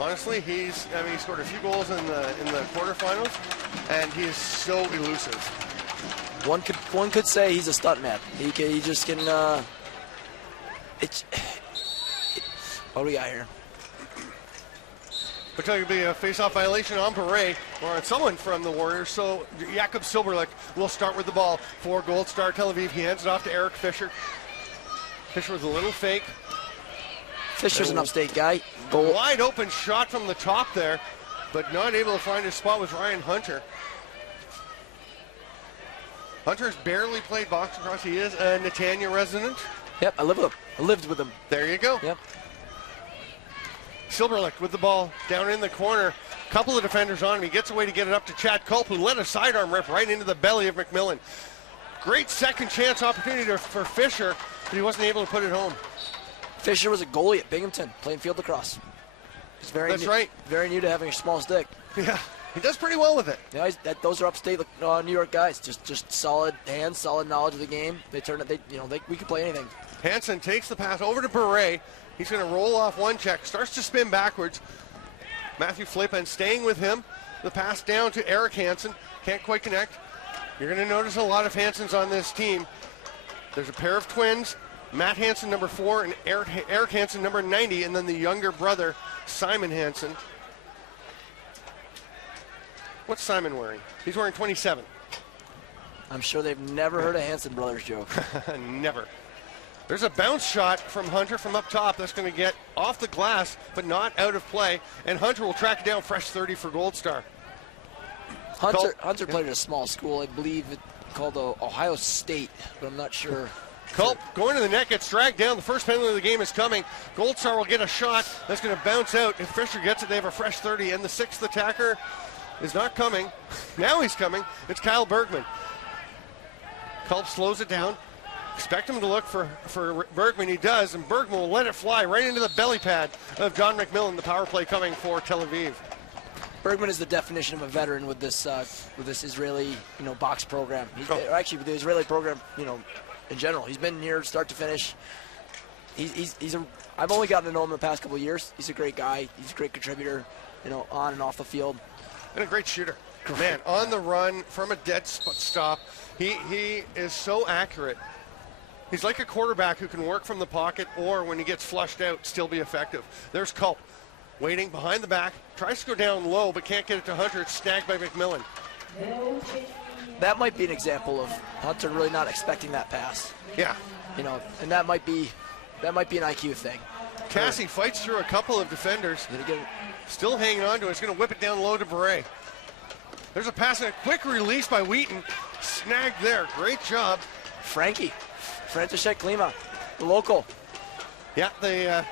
Honestly, he scored a few goals in the quarterfinals, and he is so elusive. One could say he's a stuntman. He just can. What do we got here? Looks like it'll be a face-off violation on Beret or on someone from the Warriors. So Jakob Silberlich will start with the ball for Gold Star Tel Aviv. He hands it off to Eric Fisher. Fisher with a little fake. Fisher's an upstate guy. Wide open shot from the top there, but not able to find his spot with Ryan Hunter. Hunter's barely played box across. He is a Netanya resident. Yep, I lived with him. There you go. Yep. Silberlich with the ball down in the corner. Couple of defenders on him. He gets away to get it up to Chad Culp, who let a sidearm rip right into the belly of McMillan. Great second chance opportunity for Fisher, but he wasn't able to put it home. Fisher was a goalie at Binghamton, playing field lacrosse. He's That's right. Very new to having a small stick. Yeah, he does pretty well with it. Yeah, those are upstate New York guys. Just solid hands, solid knowledge of the game. We can play anything. Hansen takes the pass over to Beret. He's going to roll off one check, starts to spin backwards. Matthew Flippen staying with him. The pass down to Eric Hansen. Can't quite connect. You're going to notice a lot of Hansens on this team. There's a pair of twins. Matt Hansen, number 4, and Eric Hansen, number 90, and then the younger brother, Simon Hansen. What's Simon wearing? He's wearing 27. I'm sure they've never heard a Hansen brothers joke. Never. There's a bounce shot from Hunter from up top that's going to get off the glass, but not out of play, and Hunter will track it down, fresh 30 for Gold Star. Hunter played at a small school, I believe, called Ohio State, but I'm not sure. Culp going to the net, gets dragged down. The first penalty of the game is coming. Gold Star will get a shot that's going to bounce out. If Fisher gets it, they have a fresh 30, and the 6th attacker is not coming. Now he's coming. It's Kyle Bergman. Culp slows it down. Expect him to look for Bergman. He does, and Bergman will let it fly right into the belly pad of John McMillan. The power play coming for Tel Aviv. Bergman is the definition of a veteran with this Israeli box program. Actually, with the Israeli program, in general, he's been here start to finish. I've only gotten to know him the past couple of years. He's a great guy. He's a great contributor, on and off the field. And a great shooter. Man, on the run from a dead stop. He is so accurate. He's like a quarterback who can work from the pocket, or when he gets flushed out, still be effective. There's Culp waiting behind the back, tries to go down low, but can't get it to Hunter. It's snagged by McMillan. That might be an example of Hunter really not expecting that pass. Yeah. And that might be an IQ thing. Cassie fights through a couple of defenders. Still hanging on to it. He's going to whip it down low to Beret. There's a pass and a quick release by Wheaton. Snagged there. Great job. František Klima, the local. Yeah, the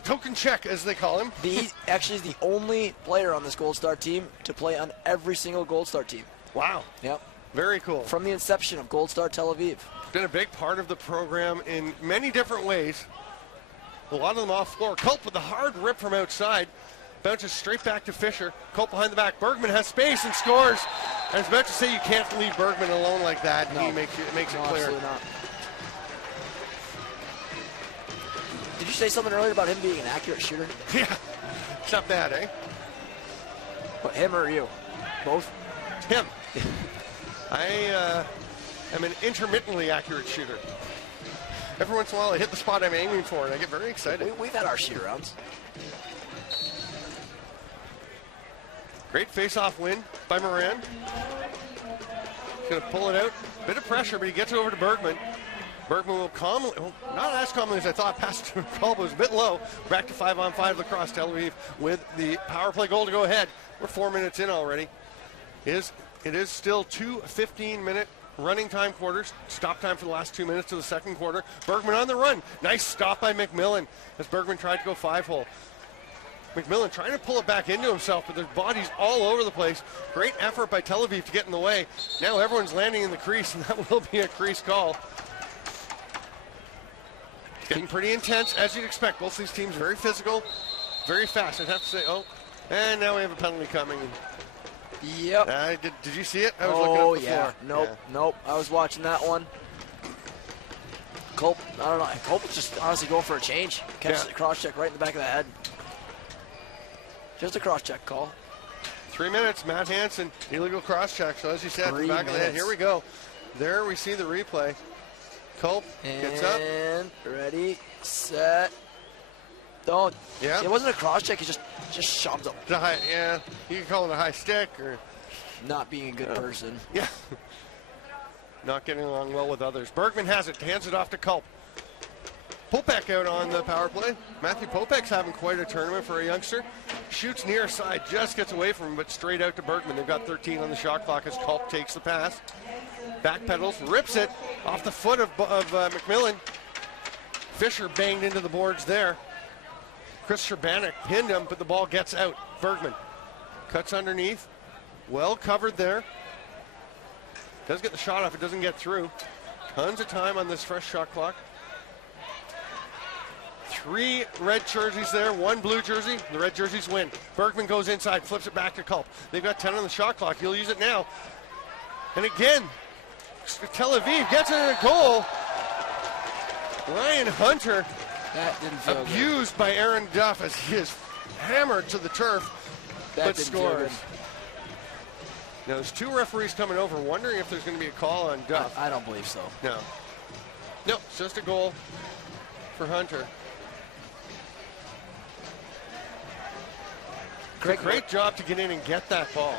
token Czech, as they call him. He actually is the only player on this Gold Star team to play on every single Gold Star team. Wow. Yep. Very cool. From the inception of Gold Star Tel Aviv. Been a big part of the program in many different ways. A lot of them off floor. Culp with a hard rip from outside. Bounces straight back to Fisher. Culp behind the back. Bergman has space and scores. I was about to say you can't leave Bergman alone like that. No. He makes it clear. Absolutely not. Did you say something earlier about him being an accurate shooter? Yeah. It's not bad, eh? What, him or you? Both? Him. I am an intermittently accurate shooter. Every once in a while I hit the spot I'm aiming for and I get very excited. We've had our shoot-arounds. Great face-off win by Moran. He's going to pull it out. Bit of pressure, but he gets it over to Bergman. Bergman will calmly, not as calmly as I thought, pass to Culp was a bit low. Back to 5-on-5 lacrosse. Tel Aviv with the power play goal to go ahead. We're 4 minutes in already. It is still 2 15-minute running time quarters. Stop time for the last 2 minutes of the second quarter. Bergman on the run. Nice stop by McMillan as Bergman tried to go 5-hole. McMillan trying to pull it back into himself, but there's bodies all over the place. Great effort by Tel Aviv to get in the way. Now everyone's landing in the crease, and that will be a crease call. It's getting pretty intense, as you'd expect. Both these teams very physical, very fast. I'd have to say, and now we have a penalty coming. Yep. Did you see it? I was looking at the floor. Nope. I was watching that one. Culp, I don't know. Culp was just honestly going for a change. Catches the cross check right in the back of the head. Just a cross-check call. 3 minutes, Matt Hansen, illegal cross-check. So as you said, the back of the head. Here we go. There we see the replay. Culp gets up. And ready, set. Don't. Yeah. It wasn't a cross-check. He just shoved him. Yeah, you can call it a high stick or not being a good person. Yeah. Not getting along well with others. Bergman has it, hands it off to Culp. Popek out on the power play. Matthew Popek's having quite a tournament for a youngster. Shoots near side, just gets away from him, but straight out to Bergman. They've got 13 on the shot clock as Culp takes the pass. Backpedals, rips it off the foot of McMillan. Fisher banged into the boards there. Chris Sherbanek pinned him, but the ball gets out. Bergman cuts underneath. Well covered there. Does get the shot off, it doesn't get through. Tons of time on this fresh shot clock. 3 red jerseys there, 1 blue jersey. The red jerseys win. Bergman goes inside, flips it back to Culp. They've got 10 on the shot clock. He'll use it now. And again, Tel Aviv gets it in a goal. Ryan Hunter That didn't feel abused by Aaron Duff as he is hammered to the turf, but scores. Now there's 2 referees coming over, wondering if there's going to be a call on Duff. I don't believe so. No, it's just a goal for Hunter. Great job to get in and get that ball.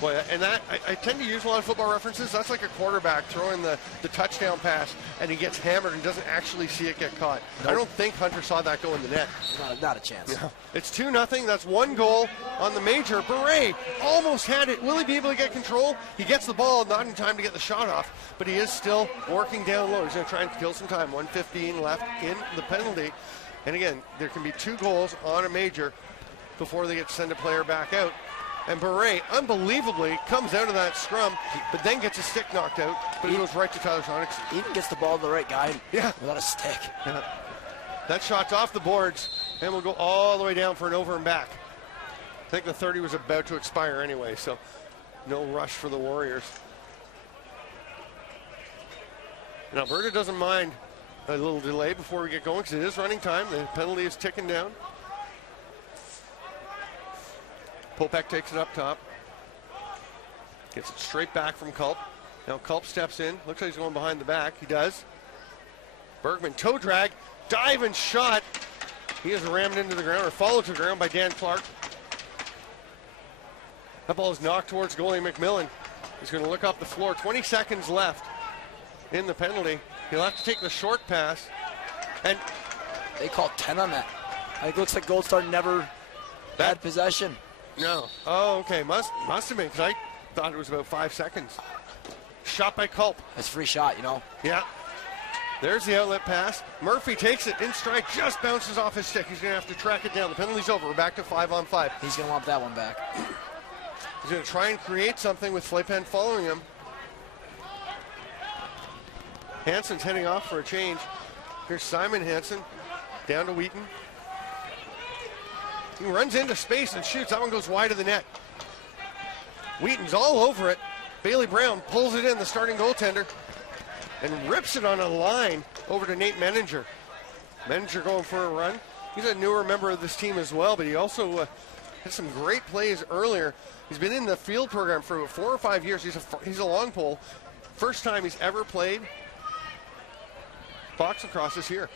Boy, and that, I tend to use a lot of football references. That's like a quarterback throwing the touchdown pass, and he gets hammered and doesn't actually see it get caught. Nope. I don't think Hunter saw that go in the net. Not a chance. Yeah. It's 2-0. That's 1 goal on the major. Beret almost had it. Will he be able to get control? He gets the ball, not in time to get the shot off, but he is still working down low. He's going to try and kill some time. 1:15 left in the penalty. And again, there can be 2 goals on a major before they get to send a player back out. And Beret, unbelievably, comes out of that scrum, but then gets a stick knocked out, but he goes right to Tyler Sonicson. Even gets the ball to the right guy without a stick. Yeah. That shot's off the boards, and we'll go all the way down for an over and back. I think the 30 was about to expire anyway, so no rush for the Warriors. And Alberta doesn't mind a little delay before we get going because it is running time. The penalty is ticking down. Popek takes it up top. Gets it straight back from Culp. Now Culp steps in. Looks like he's going behind the back. He does. Bergman toe drag. Dive and shot. He is rammed into the ground or followed to the ground by Dan Clark. That ball is knocked towards goalie McMillan. He's going to look up the floor. 20 seconds left in the penalty. He'll have to take the short pass. And they called 10 on that. It looks like Gold Star never had possession. No. Oh, okay. Must have been because I thought it was about 5 seconds. Shot by Culp. That's a free shot, you know. Yeah. There's the outlet pass. Murphy takes it in stride, just bounces off his stick. He's going to have to track it down. The penalty's over. We're back to 5-on-5. He's going to want that one back. He's going to try and create something with Flaypen following him. Hansen's heading off for a change. Here's Simon Hansen down to Wheaton. He runs into space and shoots. That one goes wide of the net. Wheaton's all over it. Bailey Brown pulls it in, the starting goaltender, and rips it on a line over to Nate Menninger. Menninger going for a run. He's a newer member of this team as well, but he also had some great plays earlier. He's been in the field program for 4 or 5 years. He's a long pole. First time he's ever played box lacrosse is here.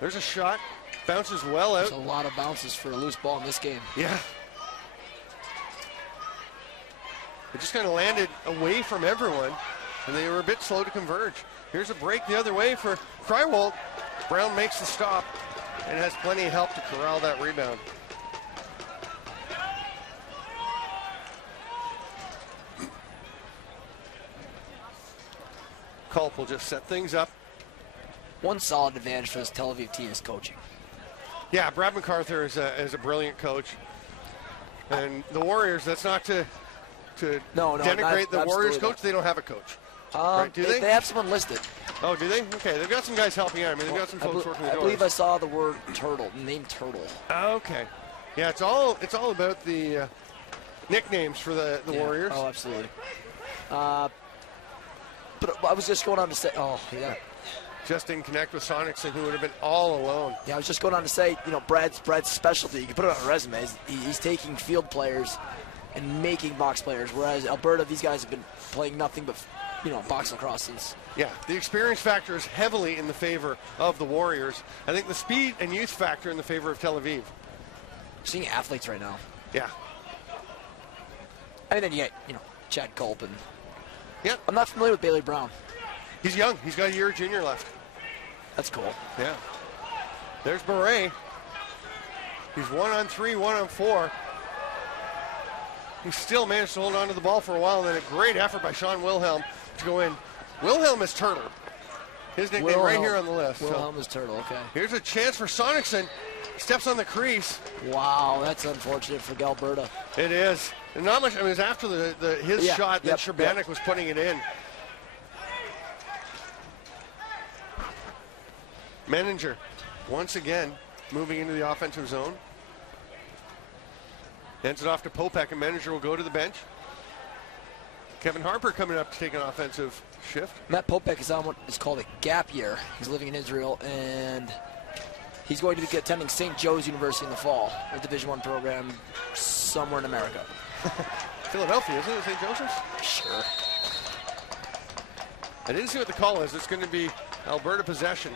There's a shot. Bounces well out. There's a lot of bounces for a loose ball in this game. Yeah. It just kind of landed away from everyone, and they were a bit slow to converge. Here's a break the other way for Krywald. Brown makes the stop and has plenty of help to corral that rebound. Culp will just set things up. One solid advantage for this Tel Aviv team is coaching. Yeah, Brad MacArthur is a brilliant coach. And the Warriors, that's not to denigrate the Warriors coach. They don't have a coach. Right? Do they? They have someone listed. Oh, do they? Okay, they've got some guys helping out. I mean, they've got some folks working the doors. I believe I saw the word Turtle, name Turtle. Okay. Yeah, it's all about the nicknames for the Warriors. Oh, absolutely. But I was just going on to say, just didn't connect with Sonicson, who would have been all alone. Yeah, I was just going on to say, Brad's specialty, you can put it on a resume, he's taking field players and making box players, whereas Alberta, these guys have been playing nothing but, box lacrosse since. Yeah, the experience factor is heavily in the favor of the Warriors. I think the speed and youth factor in the favor of Tel Aviv. Seeing athletes right now. Yeah. And then you get, Chad Culp. And yeah. I'm not familiar with Bailey Brown. He's young. He's got a year of junior left. That's cool. Yeah. There's Beret. He's 1-on-3, 1-on-4. He still managed to hold on to the ball for a while, and then a great effort by Sean Wilhelm to go in. Wilhelm is Turtle. His nickname right here on the list. Wilhelm is Turtle, okay. Here's a chance for Sonicson. Steps on the crease. Wow, that's unfortunate for Alberta. It is. And not much. I mean, it was after his shot that Hřebeský was putting it in. Menninger, once again, moving into the offensive zone. Hands it off to Popek, and Menninger will go to the bench. Kevin Harper coming up to take an offensive shift. Matt Popek is on what is called a gap year. He's living in Israel, and he's going to be attending St. Joe's University in the fall, a Division I program somewhere in America. Philadelphia, isn't it? St. Joseph's? Sure. I didn't see what the call is. It's going to be Alberta possession.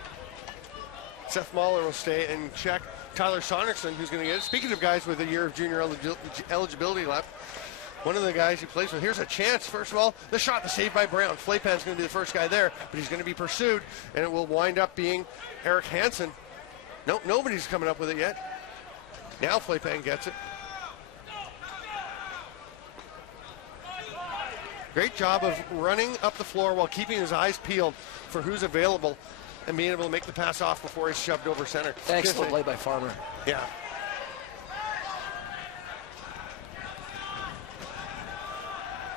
Seth Mahler will stay and check Tyler Sonicson, who's going to get it. Speaking of guys with a year of junior eligibility left, one of the guys he plays with. Here's a chance. First of all, the shot, the save by Brown. Flaypan's going to be the first guy there, but he's going to be pursued, and it will wind up being Eric Hansen. No, nobody's coming up with it yet. Now Flaypan gets it. Great job of running up the floor while keeping his eyes peeled for who's available and being able to make the pass off before he's shoved over center. Excellent play by Farmer. Yeah.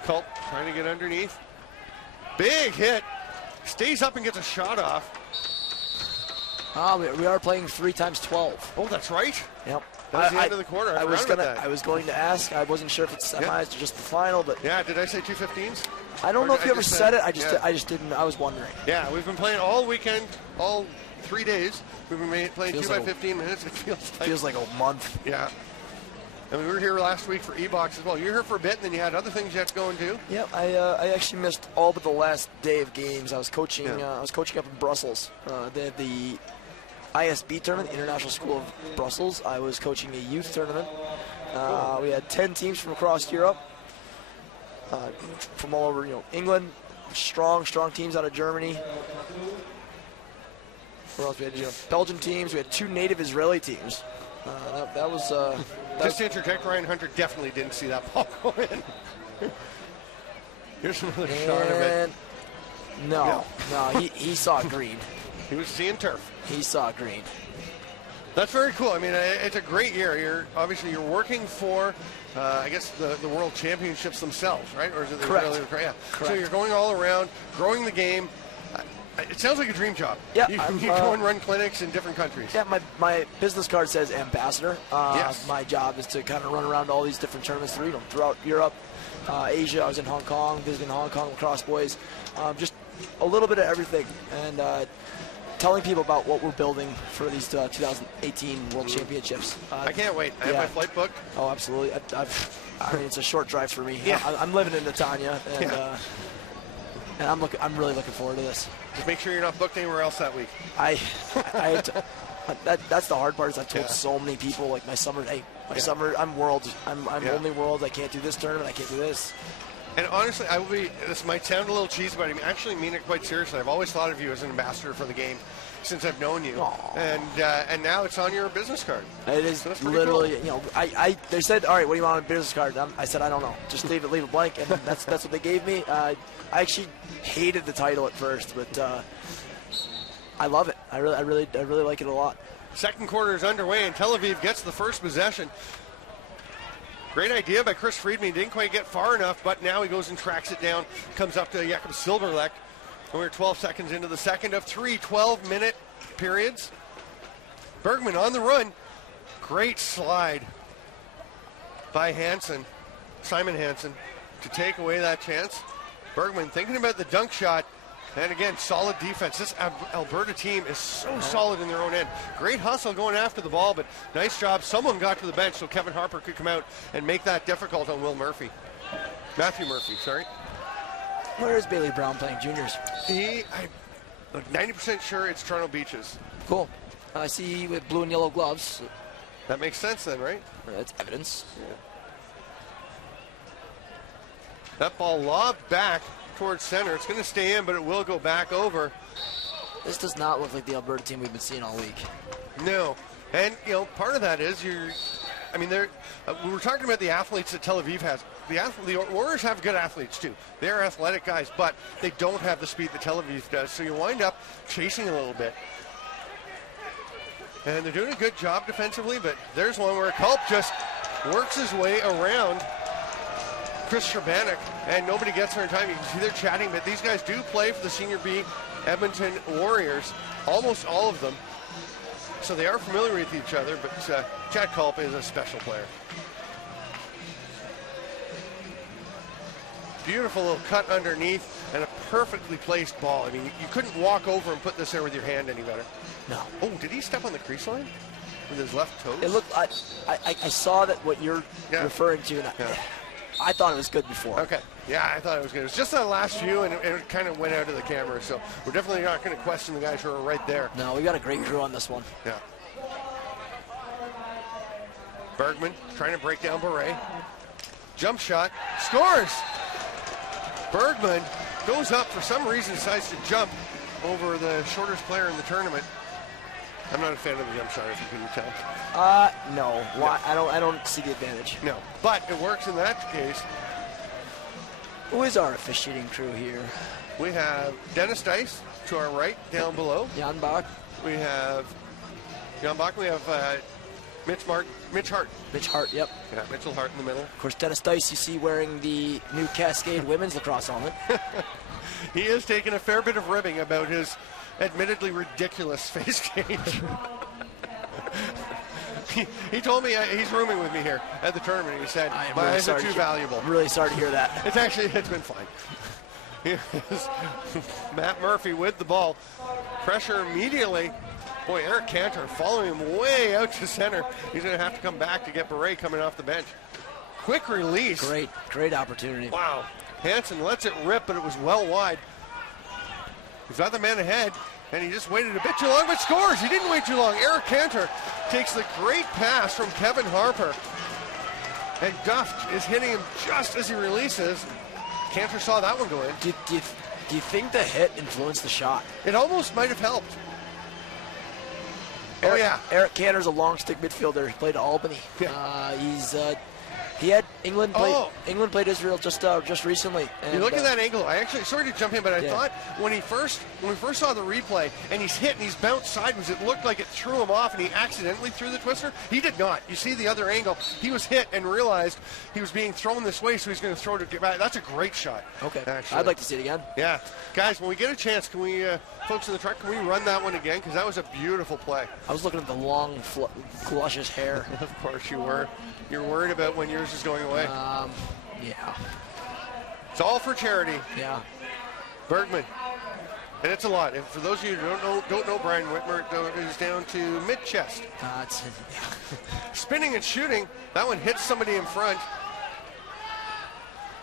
Culp trying to get underneath. Big hit. Stays up and gets a shot off. We are playing 3 times 12. Oh, that's right. Yep. That was the end of the quarter. I was going to ask. I wasn't sure if it's semis or just the final, but yeah. Did I say 2:15s? I don't know if you ever said it. I just didn't. I was wondering. Yeah, we've been playing all weekend, all 3 days. We've been playing 2 by 15 minutes. It feels like a month. Yeah. And we were here last week for E-Box as well. You were here for a bit, and then you had other things you had to go and do. Yeah, I actually missed all but the last day of games. I was coaching. I was coaching up in Brussels. They had the ISB tournament, International School of Brussels. I was coaching a youth tournament. We had 10 teams from across Europe, from all over, England. Strong teams out of Germany. Where else we had? Belgian teams. We had 2 native Israeli teams. That was. Just to interject, Ryan Hunter definitely didn't see that ball go in. Here's another shot of it. No, he saw green. He was seeing turf. He saw green. That's very cool. I mean, it's a great year. You're working for, I guess, the World Championships themselves, right? Or is it Correct. Yeah. Correct. So you're going all around, growing the game. It sounds like a dream job. Yeah, you go and run clinics in different countries. Yeah, my business card says ambassador. Yes. My job is to kind of run around all these different tournaments throughout Europe, Asia. I was in Hong Kong, visiting Hong Kong lacrosse boys. Just a little bit of everything, and telling people about what we're building for these 2018 World Championships. I can't wait. I have my flight booked. Oh, absolutely. I mean, it's a short drive for me. Yeah. I'm living in Netanya, and I'm really looking forward to this. Just make sure you're not booked anywhere else that week. That's the hard part. Is I've told so many people, like my summer. Summer. I'm world. I'm only world. I can't do this tournament. I can't do this. And honestly, this might sound a little cheesy, but I actually mean it quite seriously. I've always thought of you as an ambassador for the game since I've known you. And now it's on your business card. It is literally, cool. They said, all right, what do you want on a business card? I said, I don't know. Just leave it blank. And that's what they gave me. I actually hated the title at first, but I love it. I really like it a lot. Second quarter is underway, and Tel Aviv gets the first possession. Great idea by Chris Friedman. Didn't quite get far enough, but now he goes and tracks it down. Comes up to Jakob Silverlek. And we're 12 seconds into the second of 3 12-minute periods. Bergman on the run. Great slide by Simon Hansen, to take away that chance. Bergman thinking about the dunk shot. And again, solid defense. This Alberta team is so solid in their own end. Great hustle going after the ball, but nice job. Someone got to the bench so Kevin Harper could come out and make that difficult on Matthew Murphy, sorry. Where is Bailey Brown playing juniors? I'm 90% sure it's Toronto Beaches. Cool. I see with blue and yellow gloves. That makes sense then, right? That's evidence. Yeah. That ball lobbed back towards center. It's going to stay in, but it will go back over. This does not look like the Alberta team we've been seeing all week. No. And, part of that is we were talking about the athletes that Tel Aviv has. The Warriors have good athletes, too. They're athletic guys, but they don't have the speed that Tel Aviv does, so you wind up chasing a little bit. And they're doing a good job defensively, but there's one where Culp just works his way around Chris Strabanek, and nobody gets there in time. You can see they're chatting, but these guys do play for the Senior B Edmonton Warriors, almost all of them. So they are familiar with each other, but Chad Culp is a special player. Beautiful little cut underneath and a perfectly placed ball. I mean, you couldn't walk over and put this there with your hand any better. No. Oh, did he step on the crease line with his left toe? It looked. I saw that what you're referring to, and I thought it was good before. Okay. Yeah, I thought it was good. It was just on the last few, and it kind of went out of the camera. So we're definitely not going to question the guys who are right there. No, we got a great crew on this one. Yeah. Bergman trying to break down Beret. Jump shot. Scores! Bergman goes up, for some reason decides to jump over the shortest player in the tournament. I'm not a fan of the jump shot, if you couldn't tell. No. Why? I don't see the advantage. No, but it works in that case. Who is our officiating crew here? We have Dennis Dice to our right, down below. Jan Bach. We have Jan Bach. We have Mitch Hart. Mitch Hart, yep. Yeah, Mitchell Hart in the middle. Of course, Dennis Dice, you see wearing the new Cascade women's lacrosse helmet. He is taking a fair bit of ribbing about his admittedly ridiculous face cage. He told me he's rooming with me here at the tournament. He said, my eyes are too valuable. I'm really sorry to hear that. It's been fine. Here's Matt Murphy with the ball. Pressure immediately. Boy, Eric Cantor following him way out to center. He's going to have to come back to get Beret coming off the bench. Quick release. Great opportunity. Wow. Hansen lets it rip, but it was well wide. He's got the man ahead, and he just waited a bit too long, but scores. He didn't wait too long. Eric Cantor takes the great pass from Kevin Harper, and Duff is hitting him just as he releases. Cantor saw that one go in. Do you think the hit influenced the shot? It almost might have helped. Eric Cantor's a long stick midfielder. He played at Albany. Yeah. He had England played Israel just recently. And you look at that angle. Sorry to jump in, but I thought when we first saw the replay and he's hit and he's bounced sideways, it looked like it threw him off and he accidentally threw the twister. He did not. You see the other angle. He was hit and realized he was being thrown this way, so he's going to throw it back. That's a great shot. Okay. Actually. I'd like to see it again. Yeah. Guys, when we get a chance, can we, folks in the truck, can we run that one again? Because that was a beautiful play. I was looking at the long, luscious hair. Of course you were. You're worried about when yours is going away. Yeah. It's all for charity. Yeah. Bergman. And it's a lot. And for those of you who don't know Brian Whitmer is down to mid-chest. Spinning and shooting. That one hits somebody in front.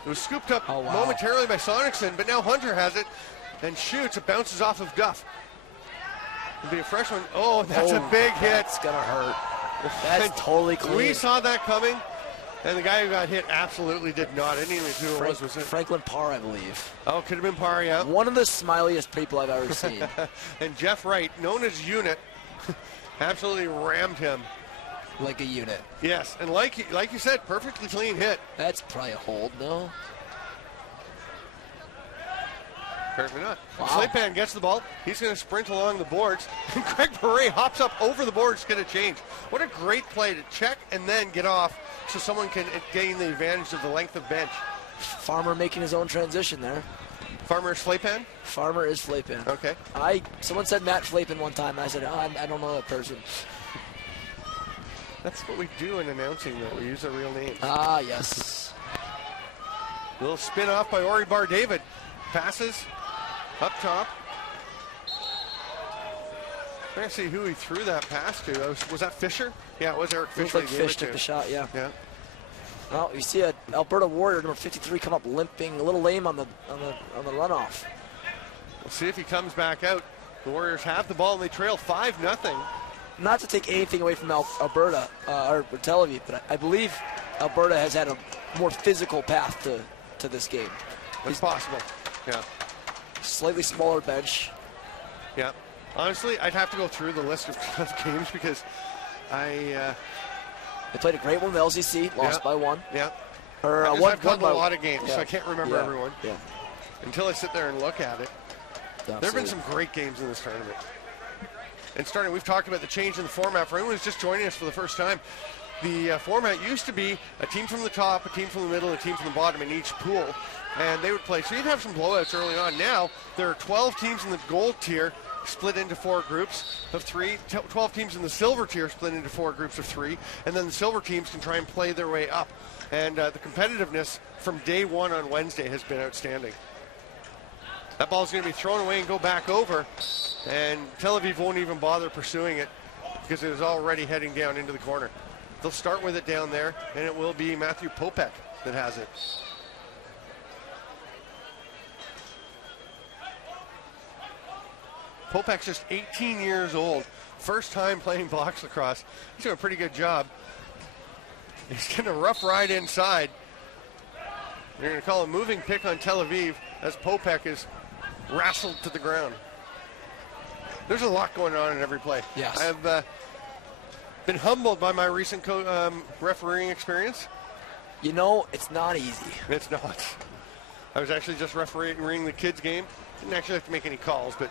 It was scooped up momentarily by Sonicson, but now Hunter has it and shoots. It bounces off of Duff. It'll be a fresh one. Oh, that's a big hit. It's going to hurt. That's totally clean. We saw that coming, and the guy who got hit absolutely did not. I didn't even know who it was. Was it Franklin Parr, I believe. Oh, could have been Parr, yeah. One of the smiliest people I've ever seen. And Jeff Wright, known as Unit, absolutely rammed him. Like a unit. Yes, and like you said, perfectly clean hit. That's probably a hold, no? Apparently not. Wow. Slaypan gets the ball. He's going to sprint along the boards. And Greg Beret hops up over the boards to get a change. What a great play to check and then get off so someone can gain the advantage of the length of bench. Farmer making his own transition there. Farmer is Slaypan? Farmer is Flaypan. Okay. Someone said Matt Flaypan one time, and I said, I don't know that person. That's what we do in announcing, though. We use our real names. Ah, yes. Little spin off by Ori Bar David. Passes. Up top. I can't see who he threw that pass to. Was that Fisher? Yeah, it was Eric Fisher. Looks like Fish took the shot, yeah. Yeah. Well, you see an Alberta Warrior, number 53, come up limping, a little lame on the runoff. We'll see if he comes back out. The Warriors have the ball and they trail 5-0. Not to take anything away from Alberta or Tel Aviv, but I believe Alberta has had a more physical path to this game. It's possible. Yeah. Slightly smaller bench. Yeah. Honestly, I'd have to go through the list of games because they played a great one with LCC, lost by 1. Yeah. Or I've done a lot of games, so I can't remember yeah. everyone. Yeah. Until I sit there and look at it. Absolutely. There have been some great games in this tournament. And we've talked about the change in the format. For anyone who's just joining us for the first time, the format used to be a team from the top, a team from the middle, and a team from the bottom in each pool. And they would play. So you'd have some blowouts early on. Now, there are 12 teams in the gold tier split into 4 groups of 3, 12 teams in the silver tier split into 4 groups of 3, and then the silver teams can try and play their way up. And the competitiveness from day 1 on Wednesday has been outstanding. That ball's going to be thrown away and go back over, and Tel Aviv won't even bother pursuing it because it is already heading down into the corner. They'll start with it down there, and it will be Matthew Popek that has it. Popek's just 18 years old, first time playing box lacrosse. He's doing a pretty good job. He's getting a rough ride inside. They're going to call a moving pick on Tel Aviv as Popek is wrestled to the ground. There's a lot going on in every play. Yes. I've been humbled by my recent refereeing experience. You know, it's not easy. It's not. I was actually just refereeing the kids' game. Didn't actually have to make any calls, but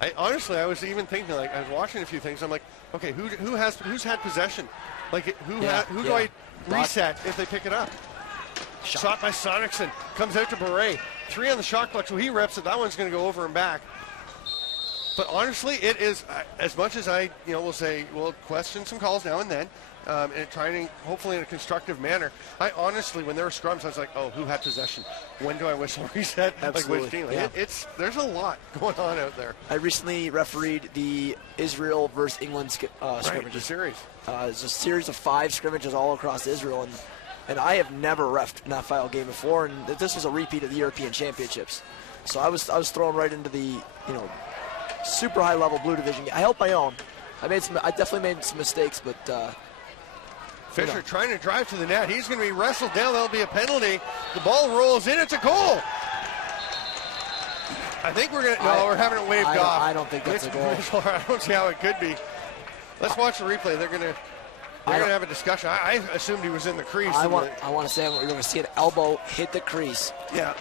I was even thinking, like, I was watching a few things. I'm like, okay, who's had possession? Like, who do I reset if they pick it up? Shot by Sonicson, comes out to Beret. 3 on the shot clock, so he reps it. That one's going to go over and back. But honestly, it is, as much as I, will say, we'll question some calls now and then, and trying to, hopefully in a constructive manner. I honestly, when there were scrums, I was like, oh, who had possession? When do I whistle reset? Absolutely. Like, which team? Like, there's a lot going on out there. I recently refereed the Israel versus England scrimmages. Right, the series. It's a series of 5 scrimmages all across Israel, and I have never reffed an FIL game before, and this was a repeat of the European Championships. So I was thrown right into the super high level blue division. I held my own. I definitely made some mistakes, but Fisher trying to drive to the net. He's going to be wrestled down. There'll be a penalty. The ball rolls in. It's a goal. I think we're having it waved off. I don't think that's a goal. I don't see how it could be. Let's watch the replay. They're going to have a discussion. I assumed he was in the crease. I want to say we're going to see an elbow hit the crease. Yeah.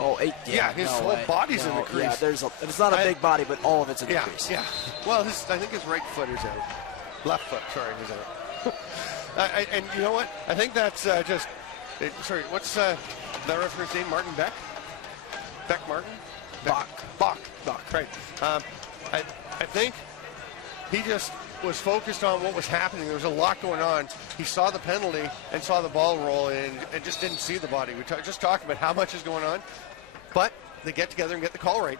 Oh, his whole body's in the crease. Yeah, it's not a big body, but all of it's in the crease. Yeah. Well, I think his right foot is out. Left foot, sorry, is out. And you know what? I think that's what's that referee's name? Martin Beck? Beck Martin? Bach, right. I think he just was focused on what was happening. There was a lot going on. He saw the penalty and saw the ball roll in and just didn't see the body. We just talked about how much is going on, but they get together and get the call right.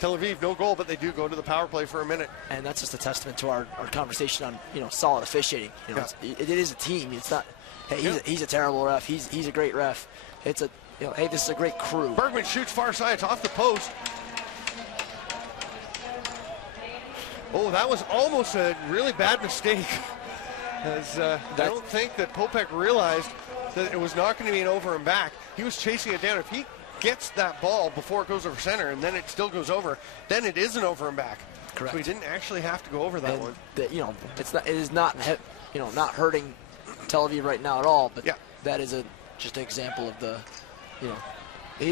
Tel Aviv, no goal, but they do go to the power play for a minute. And that's just a testament to our conversation on solid officiating. It is a team. It's not, hey, he's a terrible ref. He's a great ref. It's a, hey, this is a great crew. Bergman shoots far side. It's off the post. Oh, that was almost a really bad mistake. As I don't think that Popek realized that it was not going to be an over and back. He was chasing it down. If he gets that ball before it goes over center and then it still goes over, then it is an over and back. Correct. So he didn't actually have to go over that one. It is not not hurting Tel Aviv right now at all. But that is just an example of the,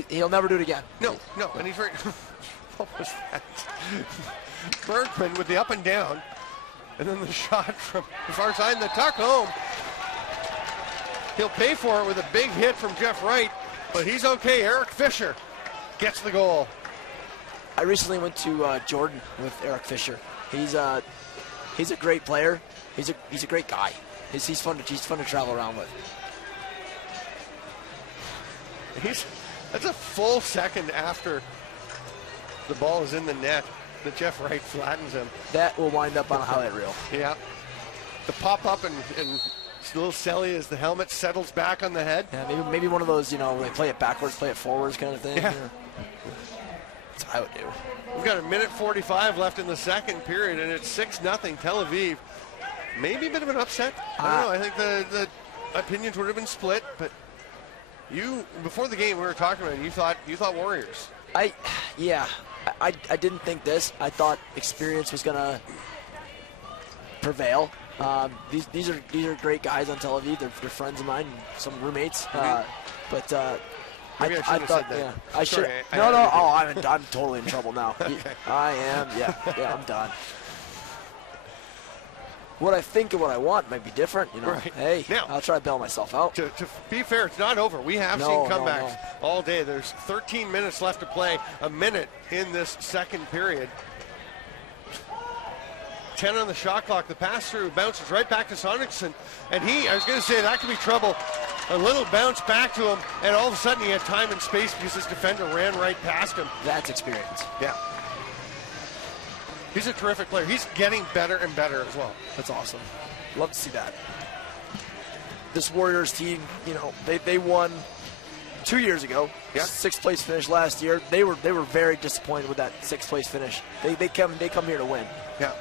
he'll never do it again. No, and he's very. What was that? Bergman with the up and down, and then the shot from the far side and the tuck home. He'll pay for it with a big hit from Jeff Wright, but he's okay. Eric Fisher gets the goal. I recently went to Jordan with Eric Fisher. He's a great player. He's a great guy. He's fun to travel around with. That's a full second after the ball is in the net that Jeff Wright flattens him. That will wind up on a highlight reel. Yeah. The pop up and it's a little silly as the helmet settles back on the head. Yeah, maybe one of those, they play it backwards, play it forwards kind of thing. Yeah. That's what I would do. We've got 1:45 left in the second period, and it's 6-0 Tel Aviv. Maybe a bit of an upset. I don't know. I think the opinions would have been split, but before the game we were talking about it, you thought Warriors. I didn't think this. I thought experience was going to prevail. These are great guys on Tel Aviv. They're friends of mine, some roommates. But Maybe I shouldn't have said that. Yeah, I should. Sorry, No. Oh, I'm totally in trouble now. Okay. I am. Yeah, I'm done. What I think and what I want might be different, Right. Hey, now, I'll try to bail myself out. To be fair, it's not over. We have seen comebacks all day. There's 13 minutes left to play, a minute in this second period. 10 on the shot clock. The pass through bounces right back to Sonicson. And I was going to say, that could be trouble. A little bounce back to him, and all of a sudden he had time and space because his defender ran right past him. That's experience. Yeah. He's a terrific player. He's getting better and better as well. That's awesome. Love to see that. This Warriors team, they won 2 years ago. Yeah. 6th place finish last year. They were very disappointed with that 6th place finish. They come here to win. Yeah.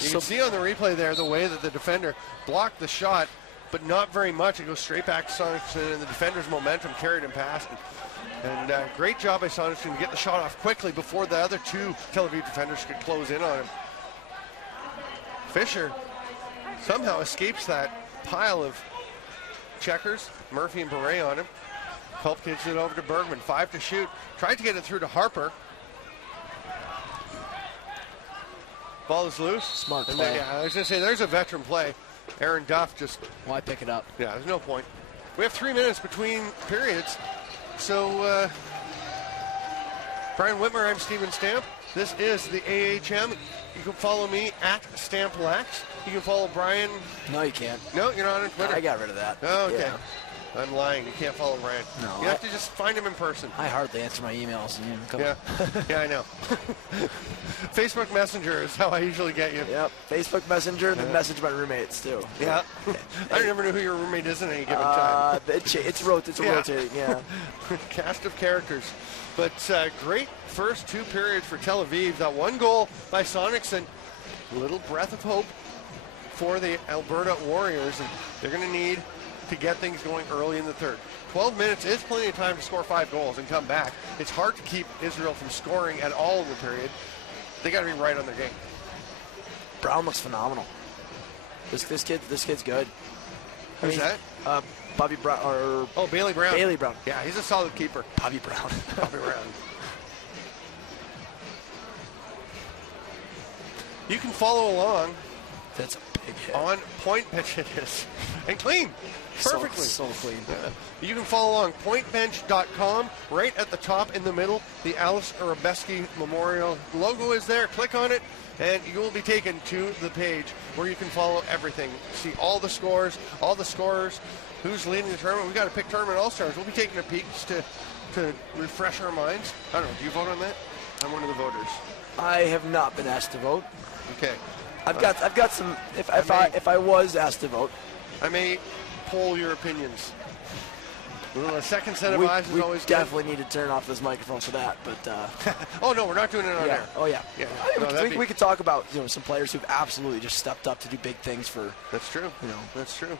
You can see on the replay there the way that the defender blocked the shot, but not very much. It goes straight back to Sonicson, and the defender's momentum carried him past. And great job by Sonicson to get the shot off quickly before the other two Tel Aviv defenders could close in on him. Fisher somehow escapes that pile of checkers. Murphy and Beret on him. Culp gets it over to Bergman. 5 to shoot. Tried to get it through to Harper. Ball is loose. Smart play. Then, I was going to say, there's a veteran play. Aaron Duff just... Why pick it up? Yeah, there's no point. We have 3 minutes between periods. So, Brian Whitmer, I'm Steven Stamp. This is the AHM. You can follow me at StampLax. You can follow Brian. No, you can't. No, you're not on Twitter. I got rid of that. Oh, okay. Yeah. I'm lying. You can't follow Brian. No, you have to just find him in person. I hardly answer my emails. Yeah, yeah, I know. Facebook Messenger is how I usually get you. Yep, Facebook Messenger and then message my roommates too. Yeah. I never know who your roommate is at any given time. It's rotating, yeah. Cast of characters. But great first 2 periods for Tel Aviv. That one goal by Sonicson, a little breath of hope for the Alberta Warriors, and they're going to need to get things going early in the third. 12 minutes is plenty of time to score 5 goals and come back. It's hard to keep Israel from scoring at all in the period. They got to be right on their game. Brown looks phenomenal. This kid's good. Who's that? Bobby Brown Bailey Brown. Bailey Brown. Yeah, he's a solid keeper. Bobby Brown. Bobby Brown. You can follow along. That's a big hit. On point bench it is. And clean. Perfectly. So clean. Yeah. You can follow along pointbench.com. Right at the top in the middle, the Aleš Hřebeský Memorial logo is there. Click on it, and you will be taken to the page where you can follow everything. See all the scores, all the scorers, who's leading the tournament. We've got to pick tournament all-stars. We'll be taking a peek to refresh our minds. I don't know. Do you vote on that? I'm one of the voters. I have not been asked to vote. Okay. I've got some. If I was asked to vote, I may poll your opinions. A second set of eyes is always good. We definitely need to turn off this microphone for that. But oh no, we're not doing it on air. Oh yeah. Yeah. We could talk about some players who've absolutely just stepped up to do big things for. That's true. That's true.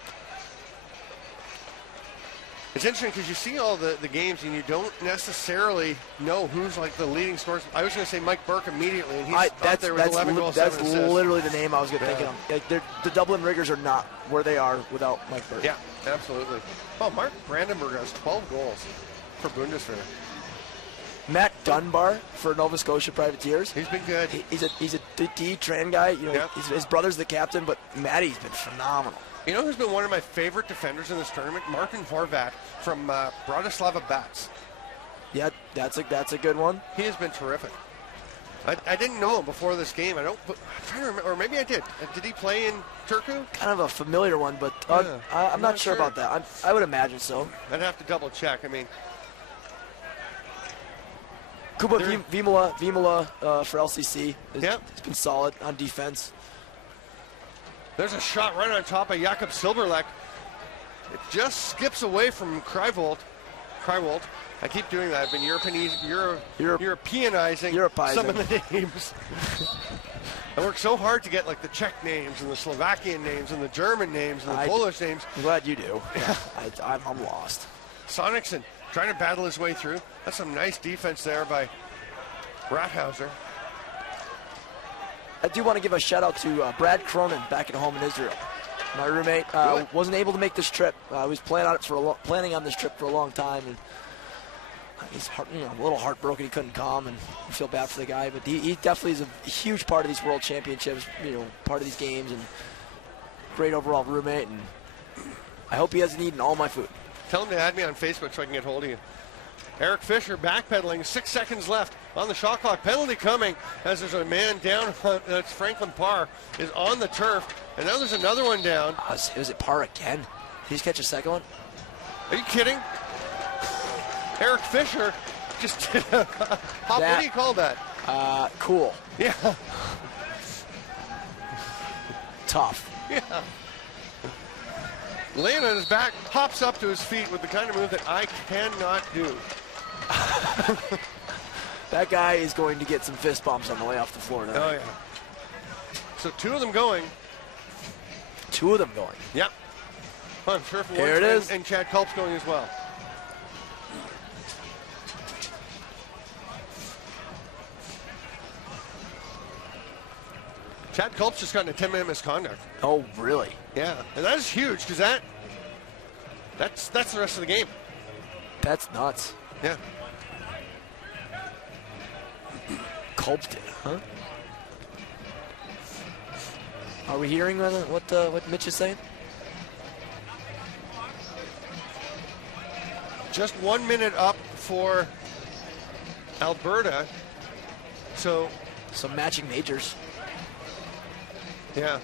It's interesting because you see all the games and you don't necessarily know who's like the leading scorers. I was going to say Mike Burke immediately, and he's up there with 11 goals, 7 assists. That's literally the name I was going to think of. Like, the Dublin Riggers are not where they are without Mike Burke. Yeah, absolutely. Oh, Mark Brandenburg has 12 goals for Bundeswehr. Matt Dunbar for Nova Scotia Privateers. He's been good. He's a D-Tran guy. His brother's the captain, but Matty's been phenomenal. You know who's been one of my favorite defenders in this tournament? Martin Horvat from Bratislava Bats. Yeah, that's a good one. He has been terrific. I didn't know him before this game. I'm trying to remember, or maybe I did. Did he play in Turku? Kind of a familiar one, but I'm not sure about that. I would imagine so. I'd have to double check. I mean, Kuba Vimola for LCC. It's been solid on defense. There's a shot right on top of Jakob Silberlek. It just skips away from Kreivold. I keep doing that. I've been Europeanizing some of the names. I work so hard to get like the Czech names and the Slovakian names and the German names and the Polish names. I'm glad you do. Yeah. I'm lost. Sonicson trying to battle his way through. That's some nice defense there by Rathhauser. I do want to give a shout out to Brad Cronin back at home in Israel. My roommate wasn't able to make this trip. I was planning on this trip for a long time, and he's a little heartbroken he couldn't come, and I feel bad for the guy. But he definitely is a huge part of these World Championships, part of these games, and great overall roommate. And I hope he hasn't eaten all my food. Tell him to add me on Facebook so I can get hold of you. Eric Fisher backpedaling, 6 seconds left on the shot clock. Penalty coming as there's a man down. That's Franklin Parr is on the turf, and now there's another one down. Was it Parr again? Did he just catch a second one? Are you kidding? Eric Fisher just did a hop. What do you call that? Cool. Yeah. Tough. Yeah. Laying on his back, hops up to his feet with the kind of move that I cannot do. That guy is going to get some fist bumps on the way off the floor now. Oh, yeah. So two of them going. Yep. I'm sure for Here it is. And Chad Culp's going as well. Chad Culp's just gotten a 10-minute misconduct. Oh, really? Yeah, and that is huge because that's the rest of the game. That's nuts. Yeah. Culp did, huh? Are we hearing what Mitch is saying? Just 1 minute up for Alberta. So some matching majors. Yeah.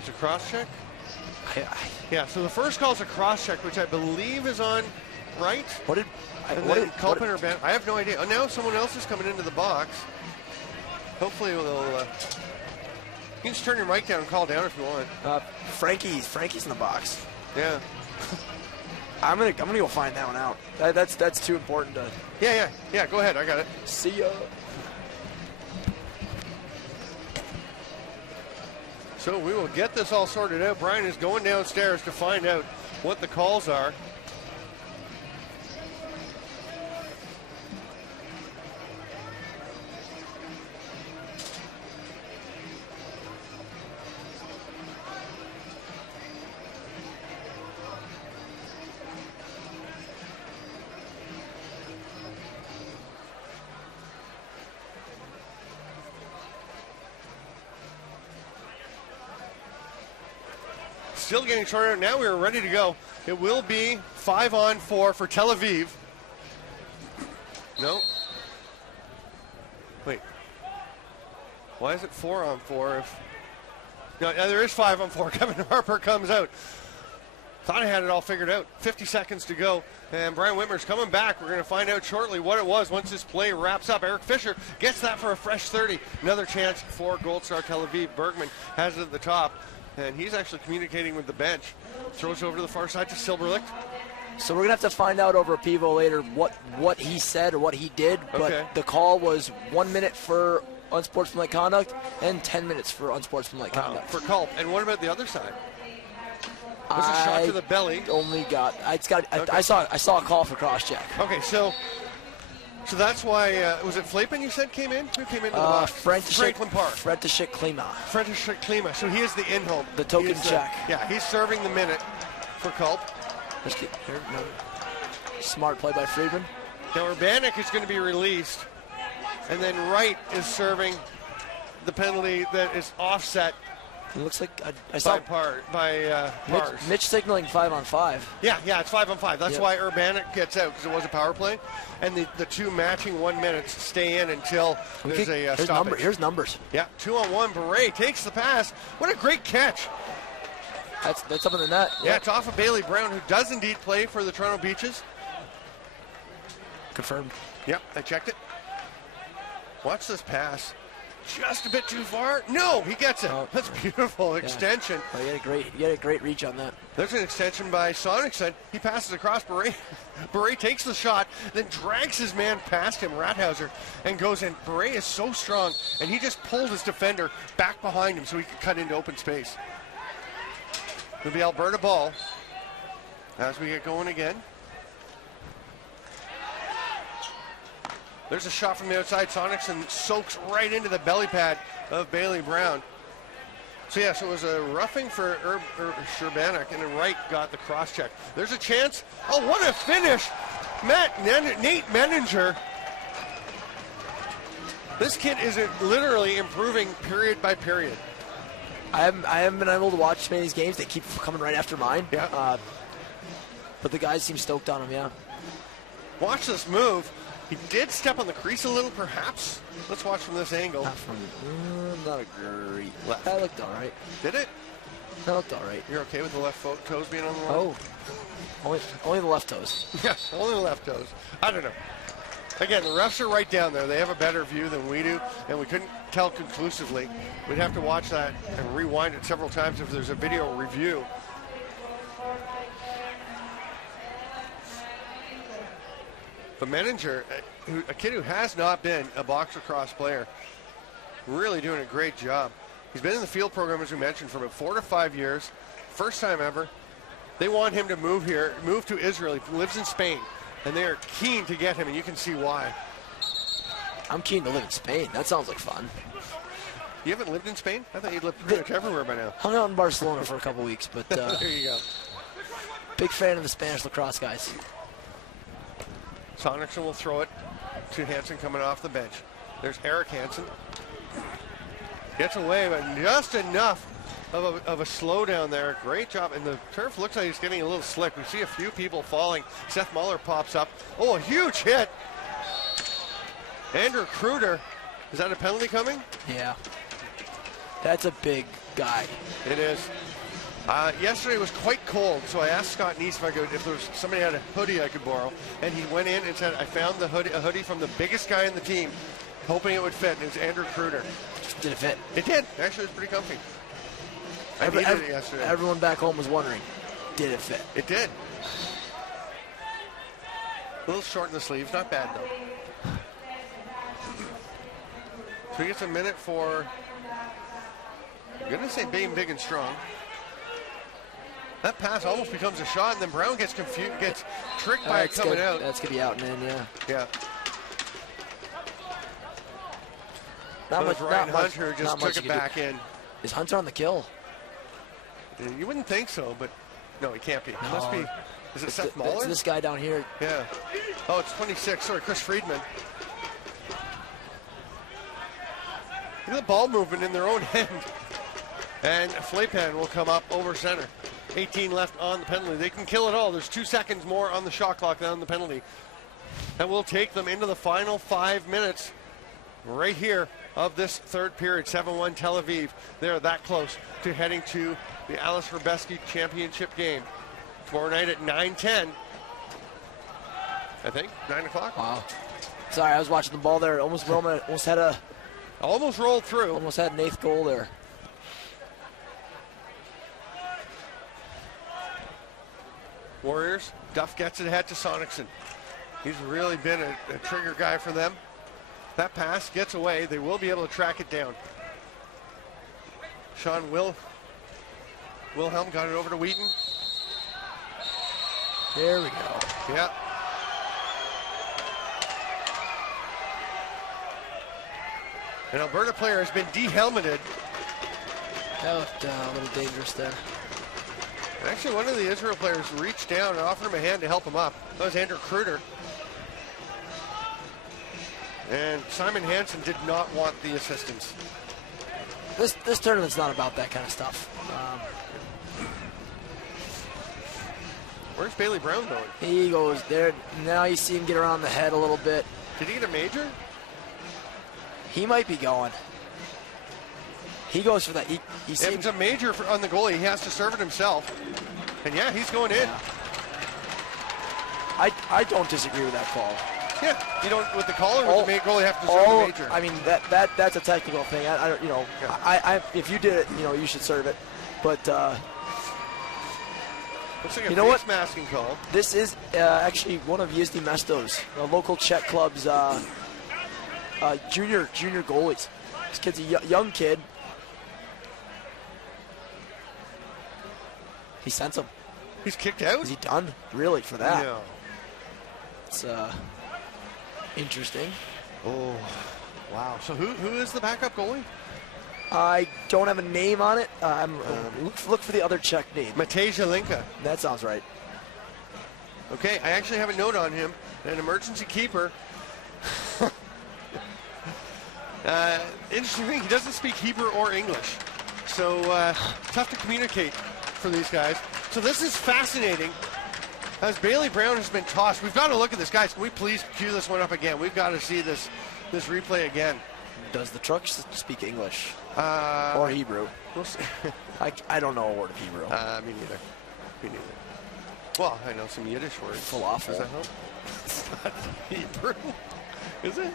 It's a cross check? Yeah, so the first call is a cross check, which I believe is on right. Culpin or ban? I have no idea. Oh, now someone else is coming into the box. Hopefully they'll. You can just turn your mic down and call down if you want. Frankie's in the box. Yeah. I'm gonna go find that one out. That's too important to. Yeah. Go ahead. I got it. See ya. So we will get this all sorted out. Brian is going downstairs to find out what the calls are. Still getting sorted out. Now we are ready to go. It will be 5-on-4 for Tel Aviv. No. Wait. Why is it 4-on-4 if... No, there is 5-on-4. Kevin Harper comes out. Thought I had it all figured out. 50 seconds to go. And Brian Whitmer's coming back. We're going to find out shortly what it was once this play wraps up. Eric Fisher gets that for a fresh 30. Another chance for Gold Star Tel Aviv. Bergman has it at the top. And he's actually communicating with the bench. Throws over to the far side to Silberlicht. So we're going to have to find out over a Pivo later what he said or what he did. But the call was 1 minute for unsportsmanlike conduct and 10 minutes for unsportsmanlike conduct. For Culp. And what about the other side? Was a shot to the belly. I saw a call for cross-check. Okay, so that's why, was it Flapen you said came in? Who came into the box? Franklin Parr. Frederick Klima. So he is the in-home. The token check. He's serving the minute for Culp. Smart play by Friedman. Now Urbanek is going to be released. And then Wright is serving the penalty that is offset. It looks like I saw Pars. Mitch signaling 5-on-5. Yeah, it's 5-on-5. That's why Urbanek gets out because it was a power play, and the two matching 1 minute stay in until there's a stoppage. Here's numbers. Yeah, 2-on-1. Beret takes the pass. What a great catch! That's up in the net. Yeah, it's off of Bailey Brown, who does indeed play for the Toronto Beaches. Confirmed. Yep, I checked it. Watch this pass. Just a bit too far. No, he gets it. Oh. That's beautiful extension. Oh, you had a great reach on that. There's an extension by Sonicson. He passes across Beret. Beret takes the shot, then drags his man past him, Rathauser, and goes in. Beret is so strong, and he just pulled his defender back behind him so he could cut into open space. It'll be Alberta ball as we get going again. There's a shot from the outside. Sonicson soaks right into the belly pad of Bailey Brown. So yes, it was a roughing for Sherbanek, and then Wright got the cross check. There's a chance. Oh, what a finish! Nate Menninger. This kid is literally improving period by period. I haven't been able to watch many of these games. They keep coming right after mine. Yeah. But the guys seem stoked on him, yeah. Watch this move. He did step on the crease a little, perhaps. Let's watch from this angle. Not a great left. That looked all right. Did it? That looked all right. You're okay with the left toes being on the line? Oh, only the left toes. Yes, only the left toes. I don't know. Again, the refs are right down there. They have a better view than we do, and we couldn't tell conclusively. We'd have to watch that and rewind it several times if there's a video review. But Menninger, a kid who has not been a box lacrosse player, really doing a great job. He's been in the field program, as we mentioned, for about 4 to 5 years. First time ever. They want him to move here, move to Israel. He lives in Spain, and they are keen to get him, and you can see why. I'm keen to live in Spain. That sounds like fun. You haven't lived in Spain? I thought you'd lived pretty much everywhere by now. Hung out in Barcelona for a couple weeks, but there you go. Big fan of the Spanish lacrosse guys. Sonicson will throw it to Hansen coming off the bench. There's Eric Hansen. Gets away, but just enough of a slowdown there. Great job. And the turf looks like it's getting a little slick. We see a few people falling. Seth Muller pops up. Oh, a huge hit. Andrew Kruder. Is that a penalty coming? Yeah. That's a big guy. It is. Yesterday was quite cold, so I asked Scott Neese if there was somebody had a hoodie I could borrow, and he went in and said, I found a hoodie from the biggest guy in the team, hoping it would fit, and it was Andrew Kruder. Did it fit? It did. Actually, it was pretty comfy. I needed it yesterday. Everyone back home was wondering, did it fit? It did. A little short in the sleeves, not bad though. So he gets a minute for, I'm going to say being big and strong. That pass almost becomes a shot, and then Brown gets confused, gets tricked by it coming out. That's going to be out and in, yeah. Yeah. Not much. Ryan Hunter just took it back in. Is Hunter on the kill? You wouldn't think so, but no, he can't be. It must be. Is it Seth Muller? It's this guy down here. Yeah. Oh, it's 26. Sorry, Chris Friedman. Look at the ball movement in their own end. And Flapan will come up over center. 18 left on the penalty. They can kill it all. There's 2 seconds more on the shot clock than on the penalty. That will take them into the final 5 minutes right here of this third period. 7-1 Tel Aviv. They're that close to heading to the Aleš Hřebeský championship game. Tomorrow night at 9:10. I think, 9 o'clock. Wow. Sorry, I was watching the ball there. Almost rolled through. Almost had an 8th goal there. Warriors, Duff gets it ahead to Sonicson. He's really been a trigger guy for them. That pass gets away. They will be able to track it down. Sean Wilhelm got it over to Wheaton. There we go. Yeah. An Alberta player has been de-helmeted. That looked a little dangerous there. Actually, one of the Israel players reached down and offered him a hand to help him up. That was Andrew Kruder. And Simon Hansen did not want the assistance. This tournament's not about that kind of stuff. Where's Bailey Brown going? He goes there. Now you see him get around the head a little bit. Did he get a major? He might be going. He goes for that. He if it's a major on the goalie, he has to serve it himself. And yeah, he's going in. Yeah. I don't disagree with that call. Yeah, you don't with the caller or the goalie have to serve the major. I mean that's a technical thing. I don't, you know, yeah. If you did it, you know, you should serve it. But looks like a you know what? Masking call. This is actually one of Yizdi Mesto's, the local Czech club's junior goalies. This kid's a young kid. He sends him. He's kicked out? Is he done? Really, for that? No. It's interesting. Oh, wow. So who is the backup goalie? I don't have a name on it. Look for the other Czech name. Matej Zelinka. That sounds right. Okay, I actually have a note on him. An emergency keeper. Interesting, he doesn't speak Hebrew or English. So tough to communicate for these guys. So this is fascinating. As Bailey Brown has been tossed, we've got to look at this. Guys, can we please cue this one up again? We've got to see this replay again. Does the truck speak English or Hebrew? We'll see. I don't know a word of Hebrew. Me neither. Me neither. Well, I know some Yiddish words. Falafel. Does that help? It's not Hebrew. Is it?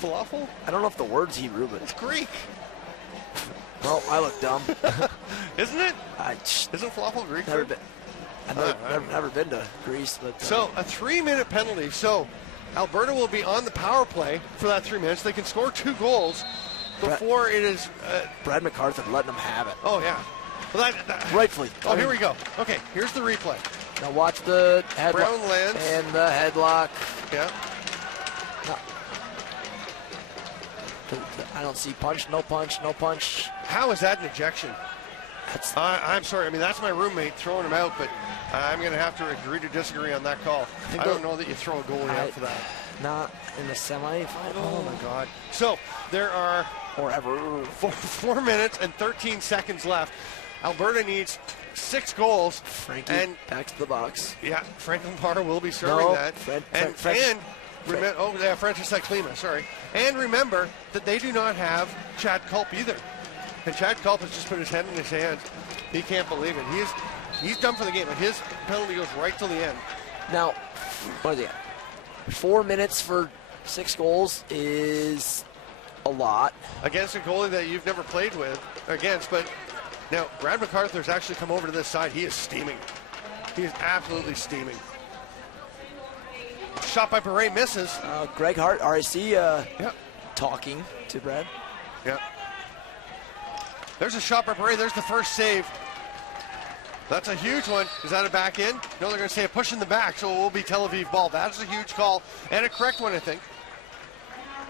Falafel? I don't know if the word's Hebrew, but it's Greek. Well, I look dumb. Isn't it? Isn't falafel Greek? I've never been to Greece. But, so a 3-minute penalty. So Alberta will be on the power play for that 3 minutes. They can score 2 goals before it is. Brad MacArthur letting them have it. Oh, yeah. Well, rightfully. Oh, here we go. Okay, here's the replay. Now watch the headlock. Brown lands. And the headlock. Yeah. No. I don't see punch, no punch, no punch. How is that an ejection? I'm sorry. I mean, that's my roommate throwing him out, but I'm going to have to agree to disagree on that call. I don't know that you throw a goalie out for that. Not in the semifinal. Oh, my God. So there are 4 minutes and 13 seconds left. Alberta needs 6 goals. Frankie and back to the box. Yeah, Franklin Parr will be serving that. Francis Klima, sorry. And remember that they do not have Chad Culp either. And Chad Culp has just put his head in his hands. He can't believe it. He's done for the game, but his penalty goes right till the end. Now, what is it? 4 minutes for 6 goals is a lot. Against a goalie that you've never played with against, but now Brad MacArthur's actually come over to this side. He is steaming. He is absolutely steaming. Shot by Beret misses. Greg Hart, RIC, talking to Brad. Yeah. There's a shot by Beret. There's the first save. That's a huge one. Is that a back in? No, they're going to say a push in the back, so it will be Tel Aviv ball. That's a huge call and a correct one, I think.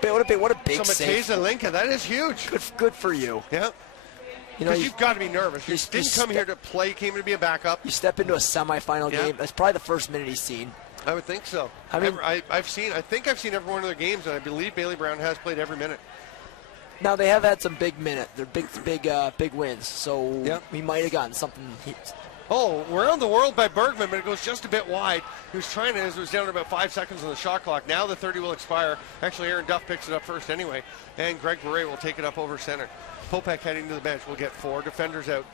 What a big save. So Matej Zelinka, that is huge. Good for you. Yeah. You know, you've got to be nervous. You didn't come here to play. You came to be a backup. You step into a semifinal game. That's probably the first minute he's seen. I would think so. I mean, I think I've seen every one of their games, and I believe Bailey Brown has played every minute. Now they have had some big minutes. They're big wins. So we might have gotten something. Around the world by Bergman, but it goes just a bit wide. He was trying to, as it was down to about 5 seconds on the shot clock. Now the 30 will expire. Actually, Aaron Duff picks it up first anyway, and Greg Beret will take it up over center. Popek heading to the bench. We'll get 4 defenders out.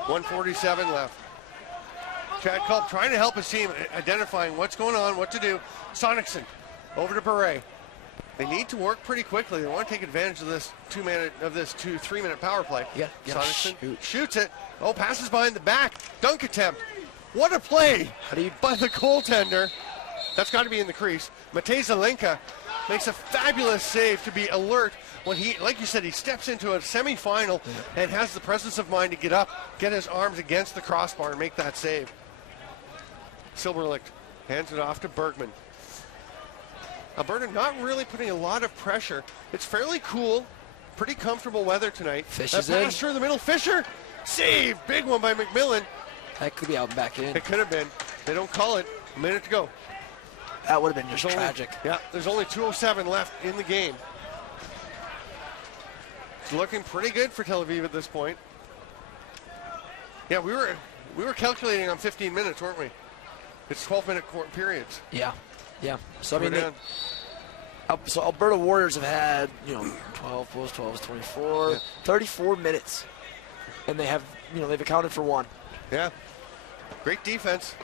1:47 left. Chad Culp trying to help his team, identifying what's going on, what to do. Sonicson over to Beret. They need to work pretty quickly. They want to take advantage of this 3-minute power play. Sonicson shoots it. Passes behind the back. Dunk attempt. What a play by the goaltender. That's got to be in the crease. Matej Zelinka makes a fabulous save to be alert when he, like you said, he steps into a semifinal and has the presence of mind to get up, get his arms against the crossbar and make that save. Silberlicht hands it off to Bergman. Alberta not really putting a lot of pressure. It's fairly cool, pretty comfortable weather tonight. Fisher's pass through the middle. Fisher, save, big one by McMillan. That could be out and back in. It could have been. They don't call it. A minute to go. That would have been just tragic. There's only 2:07 left in the game. It's looking pretty good for Tel Aviv at this point. Yeah, we were calculating on 15 minutes, weren't we? It's 12-minute periods. Yeah. So I mean, So Alberta Warriors have had, 12 plus 12 is 24, 34 minutes. And they have, they've accounted for 1. Yeah. Great defense.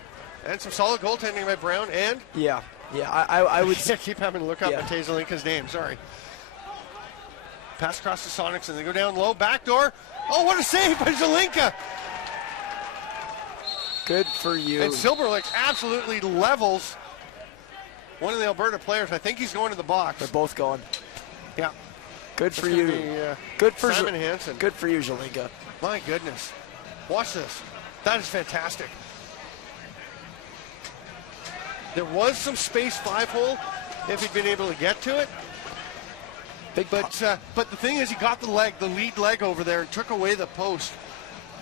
And some solid goaltending by Brown. And I would keep having to look up Matej Zelinka's name. Sorry. Pass across the Sonics, and they go down low. Backdoor. Oh, what a save by Zelinka. Good for you. And Silberlich absolutely levels one of the Alberta players. I think he's going to the box. They're both going. Yeah. Good for you. Good for Simon Hansen. Good for you, Zelinka. My goodness. Watch this. That is fantastic. There was some space 5-hole if he'd been able to get to it. But the thing is, he got the lead leg over there and took away the post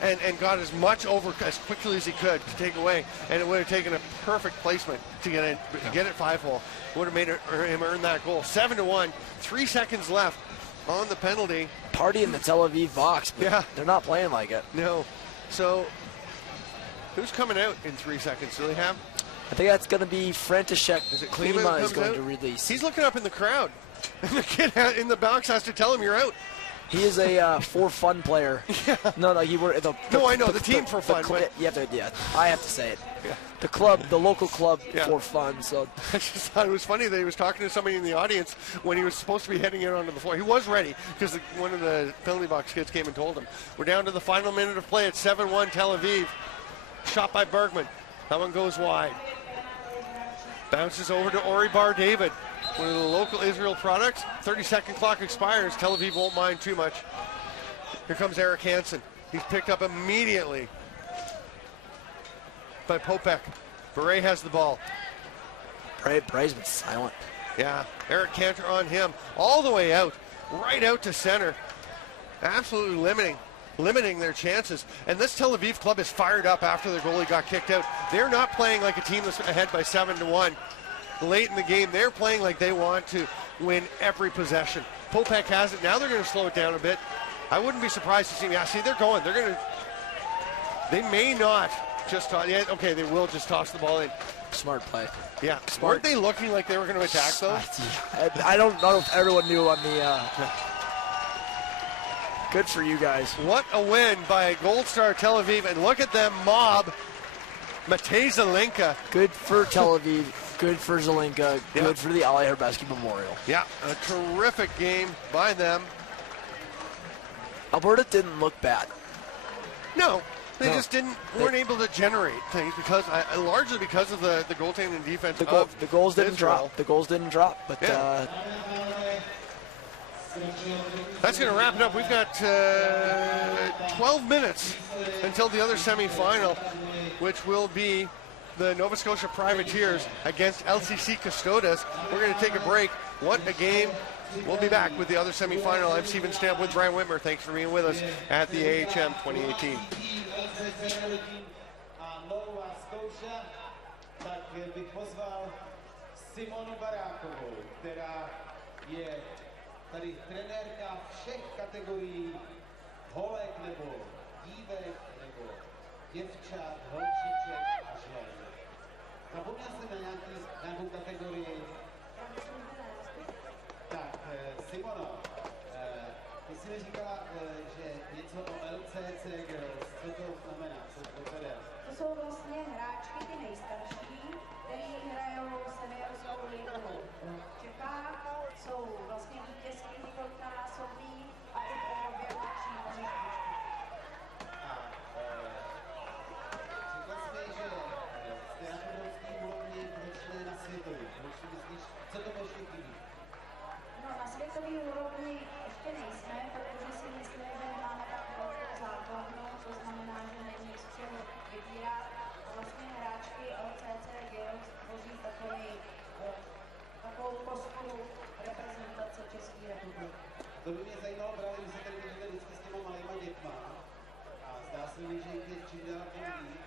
and got as much over as quickly as he could to take away. And it would have taken a perfect placement to get in, to get it 5-hole. Would have made him earn that goal. 7-1, 3 seconds left on the penalty. Party in the Tel Aviv box, but they're not playing like it. No. So, who's coming out in 3 seconds? Do they have? I think that's going to be František. Is it Klima is going out? to release. He's looking up in the crowd. And the kid in the box has to tell him you're out. He is a for fun player. Yeah. No, he were I know the team for fun. I have to say it. Yeah. The club, the local club for fun. So I just thought it was funny that he was talking to somebody in the audience when he was supposed to be heading out onto the floor. He was ready because one of the penalty box kids came and told him. We're down to the final minute of play at 7-1 Tel Aviv. Shot by Bergman. That one goes wide. Bounces over to Ori Bar David. One of the local Israel products. 30-second clock expires. Tel Aviv won't mind too much. Here comes Eric Hansen. He's picked up immediately by Popek. Beret has the ball. Beret's been silent. Yeah, Eric Cantor on him. All the way out. Right out to center. Absolutely limiting their chances. And this Tel Aviv club is fired up after their goalie got kicked out. They're not playing like a team that's ahead by 7-1. Late in the game, they're playing like they want to win every possession. Popek has it. Now they're going to slow it down a bit. I wouldn't be surprised to see. They're going. They may not just toss. Yeah, okay, they will just toss the ball in. Smart play. Yeah. Weren't they looking like they were going to attack though? I don't know if everyone knew on the. Good for you guys. What a win by Gold Star Tel Aviv, and look at them mob Matej Zelinka. Good for Tel Aviv. Good for Zelinka. Good for the Aleš Hřebeský Memorial. Yeah, a terrific game by them. Alberta didn't look bad. No, they just weren't able to generate things largely because of the goaltending and defense. The goals didn't drop. The goals didn't drop, but. That's going to wrap it up. We've got 12 minutes until the other semifinal, which will be the Nova Scotia Privateers against LCC Custodes. We're going to take a break. What a game. We'll be back with the other semifinal. I'm Steven Stamp with Brian Whitmer. Thanks for being with us at the AHM 2018. Tady trenérka všech kategorií, holek nebo dívek nebo děvčat, holčiček a žen. Zapomněl jsem na nějakou kategorii. Tak, Simono, ty jsi mi říkala, že něco o LCC Girls, co to znamená, co to jde? To jsou vlastně hráčky ty nejstarší, který hrajou seniorskou ligu v Čechách, jsou vlastně vítězky několikanásobný a i v Evropě určitě může A říkal jsi mi, že jste na evropský úrovni konečně na světový. Proč si myslíš, co to ještě chybí? No, na světový úrovni ještě nejsme, protože si myslím, že nemáme tak velkou základnu, to znamená, že není z čeho vybírat. A vlastně hráčky LCC Girls tvoří takovou kostru reprezentace České republiky. To by mě zajímalo právě, že se tady vidíte vždycky s těma malýma dětma a zdá se mi, že jich je čím dál tím víc.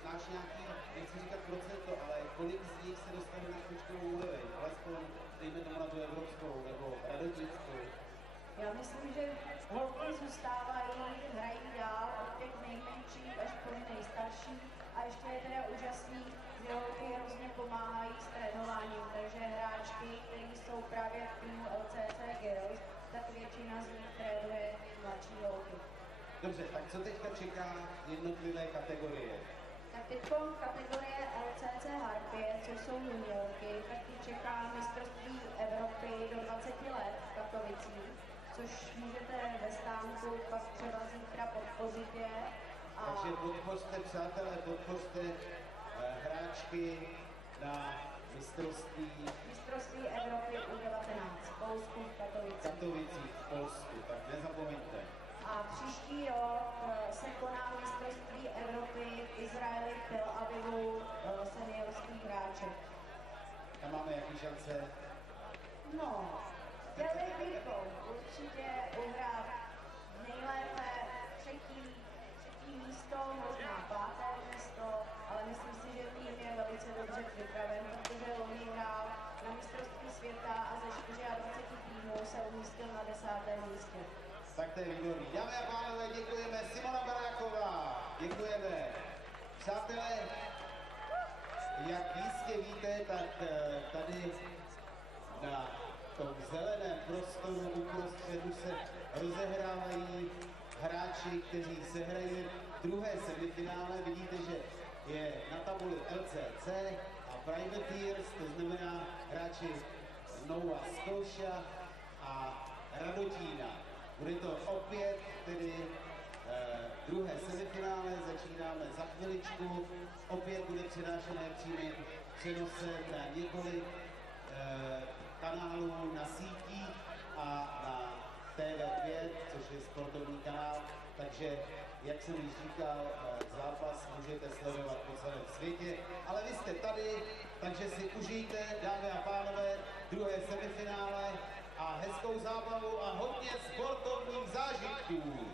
Znáš nějaký, nechci říkat procento, ale kolik z nich se dostane na špičkovou úroveň, alespoň dejme tomu na tu evropskou nebo radotínskou? Já myslím, že holky zůstávají, hrají dál od těch nejmenších až po nejstarší a ještě je teda úžasný, že holky hrozně pomáhají s trénováním, takže hráčky, které z nich trénuje mladší holky. Dobře, tak co teďka čeká jednotlivé kategorie? Tak teď kategorie LCC Harpie, což jsou juniorky, tak ty čeká mistrovství Evropy do 20 let v Katovicích, což můžete ve stánku pak třeba zítra podpořit je. Takže podpořte, přátelé, podpořte hráčky na mistrovství Evropy U19 v Polsku v Katovicích v Polsku, tak nezapomeňte. A příští rok se koná mistrovství Evropy v Izraeli v Tel Avivu seniorských hráček. Tam máme jaký šance? No, chtěli bychom určitě uhrát nejlépe třetí místo, možná páté místo, ale myslím si, že tým je velice dobře připraven, protože loni hrál na mistrovství světa a ze 24 týmů se umístil na 10. místě. Tak to je výborný. Dámy a pánové, děkujeme. Simona Baráková, děkujeme. Přátelé, jak jistě víte, tak tady na tom zeleném prostoru uprostředu se rozehrávají hráči, kteří se hrají druhé semifinále. Vidíte, že je na tabuli LCC a Privateers, to znamená hráči Nova Scotia a Radotína. Bude to opět tedy druhé semifinále, začínáme za chviličku. Opět bude přenášené přímým přenosem na několik kanálů na sítích a na TV5, což je sportovní kanál. Takže, jak jsem již říkal, zápas můžete sledovat po celém světě. Ale vy jste tady, takže si užijte, dámy a pánové, druhé semifinále a hezkou zábavu a hodně sportovních zážitků.